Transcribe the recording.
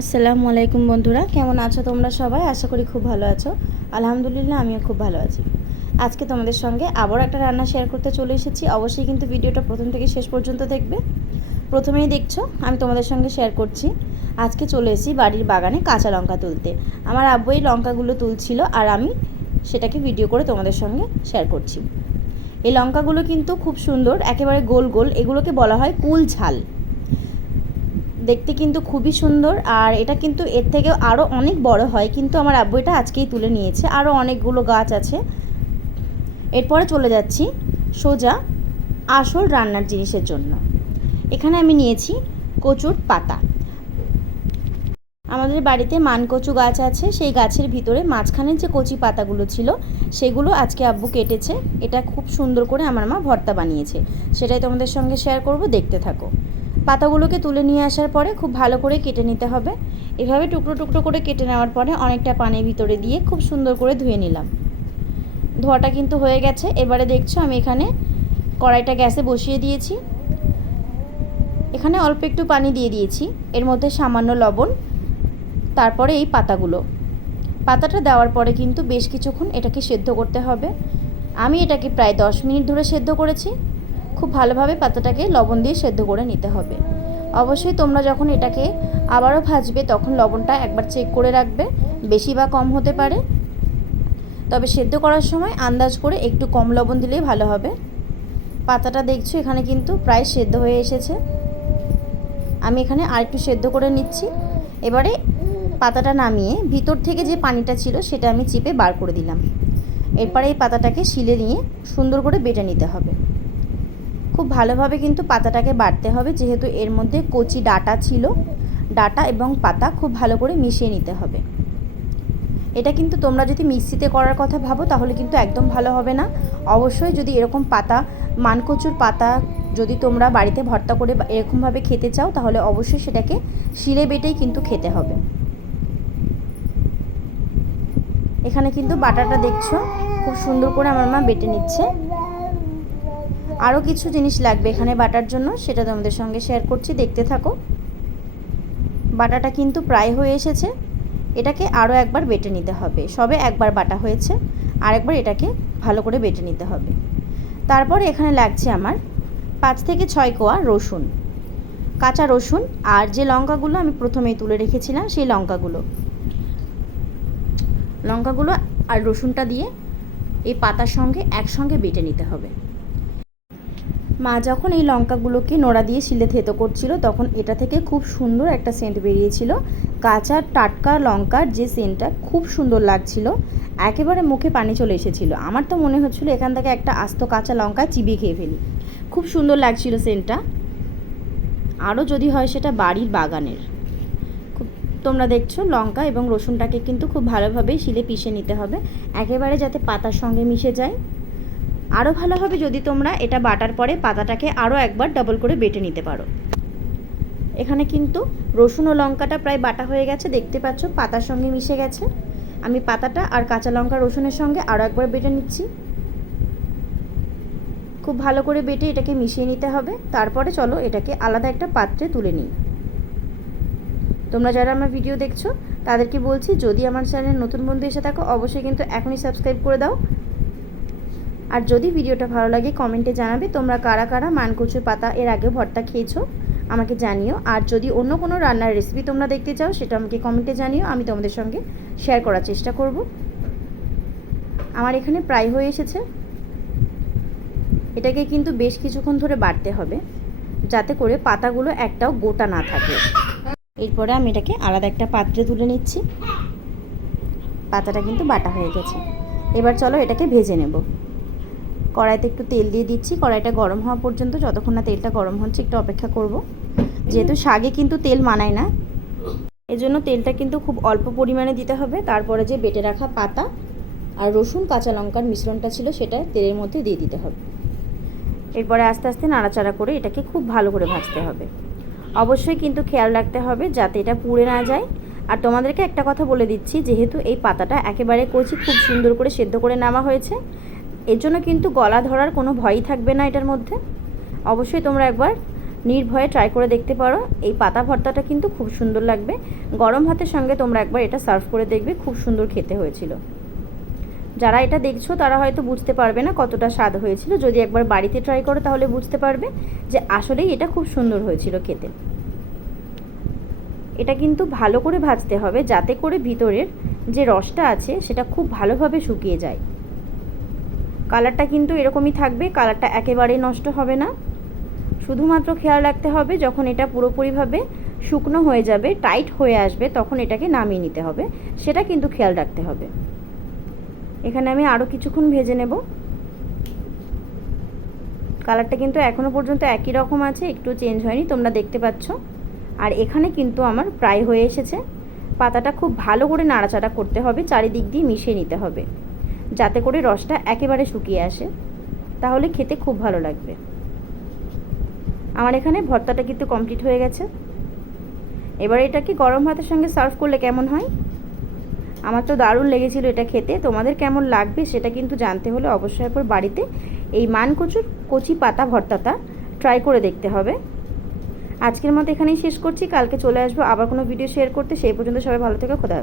আসসালামু আলাইকুম বন্ধুরা, কেমন আছো তোমরা সবাই? আশা করি খুব ভালো আছো। আলহামদুলিল্লাহ, আমিও খুব ভালো আছি। আজকে তোমাদের সঙ্গে আবার একটা রান্না শেয়ার করতে চলে এসেছি। অবশ্যই কিন্তু ভিডিওটা প্রথম থেকে শেষ পর্যন্ত দেখবে। প্রথমেই দেখছ, আমি তোমাদের সঙ্গে শেয়ার করছি। আজকে চলে এসেছি বাড়ির বাগানে কাঁচা লঙ্কা তুলতে। আমার আব্বু এই লঙ্কাগুলো তুলছিল আর আমি সেটাকে ভিডিও করে তোমাদের সঙ্গে শেয়ার করছি। এই লঙ্কাগুলো কিন্তু খুব সুন্দর, একেবারে গোল গোল, এগুলোকে বলা হয় কুল ঝাল। দেখতে কিন্তু খুবই সুন্দর, আর এটা কিন্তু এর থেকে আরও অনেক বড় হয়। কিন্তু আমার আব্বু এটা আজকেই তুলে নিয়েছে। আরও অনেকগুলো গাছ আছে। এরপরে চলে যাচ্ছি সোজা আসল রান্নার জিনিসের জন্য। এখানে আমি নিয়েছি কচুর পাতা। আমাদের বাড়িতে মানকচু গাছ আছে। সেই গাছের ভিতরে মাঝখানে যে কচি পাতাগুলো ছিল, সেগুলো আজকে আব্বু কেটেছে। এটা খুব সুন্দর করে আমার মা ভর্তা বানিয়েছে। সেটাই তোমাদের সঙ্গে শেয়ার করব। দেখতে থাকো। পাতাগুলোকে তুলে নিয়ে আসার পরে খুব ভালো করে কেটে নিতে হবে। এভাবে টুকরো টুকরো করে কেটে নেওয়ার পরে অনেকটা পানির ভিতরে দিয়ে খুব সুন্দর করে ধুয়ে নিলাম। ধোয়াটা কিন্তু হয়ে গেছে। এবারে দেখছ আমি এখানে কড়াইটা গ্যাসে বসিয়ে দিয়েছি। এখানে অল্প একটু পানি দিয়ে দিয়েছি। এর মধ্যে সামান্য লবণ, তারপরে এই পাতাগুলো। পাতাটা দেওয়ার পরে কিন্তু বেশ কিছুক্ষণ এটাকে সেদ্ধ করতে হবে। আমি এটাকে প্রায় দশ মিনিট ধরে সেদ্ধ করেছি। খুব ভালোভাবে পাতাটাকে লবণ দিয়ে সেদ্ধ করে নিতে হবে। অবশ্যই তোমরা যখন এটাকে আবারও ভাজবে, তখন লবণটা একবার চেক করে রাখবে। বেশি বা কম হতে পারে। তবে সেদ্ধ করার সময় আন্দাজ করে একটু কম লবণ দিলেই ভালো হবে। পাতাটা দেখছ, এখানে কিন্তু প্রায় সেদ্ধ হয়ে এসেছে। আমি এখানে আর একটু সেদ্ধ করে নিচ্ছি। এবারে পাতাটা নামিয়ে ভিতর থেকে যে পানিটা ছিল, সেটা আমি চিপে বার করে দিলাম। এরপরে এই পাতাটাকে শিলে নিয়ে সুন্দর করে বেটে নিতে হবে। খুব ভালোভাবে কিন্তু পাতাটাকে বাটতে হবে। যেহেতু এর মধ্যে কচি ডাটা ছিল, ডাটা এবং পাতা খুব ভালো করে মিশিয়ে নিতে হবে। এটা কিন্তু তোমরা যদি মিক্সিতে করার কথা ভাবো, তাহলে কিন্তু একদম ভালো হবে না। অবশ্যই যদি এরকম পাতা, মানকচুর পাতা যদি তোমরা বাড়িতে ভর্তা করে এরকমভাবে খেতে চাও, তাহলে অবশ্যই সেটাকে শিলে বেটেই কিন্তু খেতে হবে। এখানে কিন্তু বাটাটা দেখছ, খুব সুন্দর করে আমার মা বেটে নিচ্ছে। আরও কিছু জিনিস লাগবে এখানে বাটার জন্য, সেটা তোমাদের সঙ্গে শেয়ার করছি, দেখতে থাকো। বাটাটা কিন্তু প্রায় হয়ে এসেছে। এটাকে আরও একবার বেটে নিতে হবে। সবে একবার বাটা হয়েছে, আরেকবার এটাকে ভালো করে বেটে নিতে হবে। তারপর এখানে লাগছে আমার পাঁচ থেকে ছয় কোয়া রসুন। কাঁচা রসুন আর যে লঙ্কাগুলো আমি প্রথমেই তুলে রেখেছিলাম, সেই লঙ্কাগুলো। লঙ্কাগুলো আর রসুনটা দিয়ে এই পাতার সঙ্গে একসঙ্গে বেটে নিতে হবে। মা যখন এই লঙ্কাগুলোকে নোড়া দিয়ে শিলে থেতো করছিল, তখন এটা থেকে খুব সুন্দর একটা সেন্ট বেরিয়েছিল। কাঁচা টাটকা লঙ্কার যে সেন্টটা খুব সুন্দর লাগছিল। একেবারে মুখে পানি চলে এসেছিল। আমার তো মনে হচ্ছিল এখান থেকে একটা আস্ত কাঁচা লঙ্কা চিবিয়ে খেয়ে ফেলি। খুব সুন্দর লাগছিল সেন্টটা আরও যদি হয় সেটা বাড়ির বাগানের। খুব, তোমরা দেখছ, লঙ্কা এবং রসুনটাকে কিন্তু খুব ভালোভাবেই শিলে পিষে নিতে হবে। একেবারে যাতে পাতার সঙ্গে মিশে যায়। আরও ভালো হবে যদি তোমরা এটা বাটার পরে পাতাটাকে আরও একবার ডবল করে বেটে নিতে পারো। এখানে কিন্তু রসুন ও লঙ্কাটা প্রায় বাটা হয়ে গেছে, দেখতে পাচ্ছ পাতার সঙ্গে মিশে গেছে। আমি পাতাটা আর কাঁচা লঙ্কা রসুনের সঙ্গে আরও একবার বেটে নিচ্ছি। খুব ভালো করে বেটে এটাকে মিশিয়ে নিতে হবে, তারপরে চলো এটাকে আলাদা একটা পাত্রে তুলে নিই। তোমরা যারা আমার ভিডিও দেখছ, তাদেরকে বলছি, যদি আমার চ্যানেল নতুন বন্ধু এসে থাকো, অবশ্যই কিন্তু এখনই সাবস্ক্রাইব করে দাও। আর যদি ভিডিওটা ভালো লাগে, কমেন্টে জানাবে তোমরা কারা কারা মানকচুর পাতা এর আগে ভর্তা খেয়েছো, আমাকে জানিও। আর যদি অন্য কোনো রান্নার রেসিপি তোমরা দেখতে চাও, সেটা আমাকে কমেন্টে জানিও, আমি তোমাদের সঙ্গে শেয়ার করার চেষ্টা করব। আমার এখানে প্রায় হয়ে এসেছে। এটাকে কিন্তু বেশ কিছুক্ষণ ধরে বাড়তে হবে, যাতে করে পাতাগুলো একটাও গোটা না থাকে। এরপরে আমি এটাকে আলাদা একটা পাত্রে তুলে নিচ্ছি। পাতাটা কিন্তু বাটা হয়ে গেছে। এবার চলো এটাকে ভেজে নেব। কড়াইতে একটু তেল দিয়ে দিচ্ছি। কড়াইটা গরম হওয়া পর্যন্ত যতক্ষণ না তেলটা গরম হচ্ছে একটু অপেক্ষা করব। যেহেতু শাগে কিন্তু তেল মানায় না, এজন্য তেলটা কিন্তু খুব অল্প পরিমাণে দিতে হবে। তারপরে যে বেটে রাখা পাতা আর রসুন, কাঁচা লঙ্কার মিশ্রণটা ছিল সেটা তেলের মধ্যে দিয়ে দিতে হবে। এরপরে আস্তে আস্তে নাড়াচাড়া করে এটাকে খুব ভালো করে ভাজতে হবে। অবশ্যই কিন্তু খেয়াল রাখতে হবে যাতে এটা পুড়ে না যায়। আর তোমাদেরকে একটা কথা বলে দিচ্ছি, যেহেতু এই পাতাটা একেবারে কচি খুব সুন্দর করে সেদ্ধ করে নেওয়া হয়েছে। এর জন্য কিন্তু গলা ধরার কোনো ভয়ই থাকবে না এটার মধ্যে। অবশ্যই তোমরা একবার নির্ভয়ে ট্রাই করে দেখতে পারো। এই পাতা ভর্তাটা কিন্তু খুব সুন্দর লাগবে। গরম ভাতের সঙ্গে তোমরা একবার এটা সার্ভ করে দেখবে, খুব সুন্দর খেতে হয়েছিল। যারা এটা দেখছ, তারা হয়তো বুঝতে পারবে না কতটা স্বাদ হয়েছিল। যদি একবার বাড়িতে ট্রাই করো, তাহলে বুঝতে পারবে যে আসলেই এটা খুব সুন্দর হয়েছিল খেতে। এটা কিন্তু ভালো করে ভাজতে হবে, যাতে করে ভিতরের যে রসটা আছে, সেটা খুব ভালোভাবে শুকিয়ে যায়। কালারটা কিন্তু এরকমই থাকবে, কালারটা একেবারেই নষ্ট হবে না। শুধুমাত্র খেয়াল রাখতে হবে যখন এটা পুরোপুরিভাবে শুকনো হয়ে যাবে, টাইট হয়ে আসবে, তখন এটাকে নামিয়ে নিতে হবে। সেটা কিন্তু খেয়াল রাখতে হবে। এখানে আমি আরও কিছুক্ষণ ভেজে নেব। কালারটা কিন্তু এখনও পর্যন্ত একই রকম আছে, একটু চেঞ্জ হয়নি, তোমরা দেখতে পাচ্ছ। আর এখানে কিন্তু আমার প্রায় হয়ে এসেছে। পাতাটা খুব ভালো করে নাড়াচাড়া করতে হবে, চারিদিক দিয়ে মিশিয়ে নিতে হবে। যাতে করে রসটা একেবারে শুকিয়ে আসে, তাহলে খেতে খুব ভালো লাগবে। আমার এখানে ভর্তাটা কিন্তু কমপ্লিট হয়ে গেছে। এবার এটাকে গরম ভাতের সঙ্গে সার্ভ করলে কেমন হয়? আমার তো দারুণ লেগেছিল এটা খেতে। তোমাদের কেমন লাগবে সেটা কিন্তু জানতে হলে অবশ্যই একবার বাড়িতে এই মানকচুর কচি পাতা ভর্তাটা ট্রাই করে দেখতে হবে। আজকের মতো এখানেই শেষ করছি। কালকে চলে আসব আবার কোনো ভিডিও শেয়ার করতে। সেই পর্যন্ত সবাই ভালো থেকে, খোদা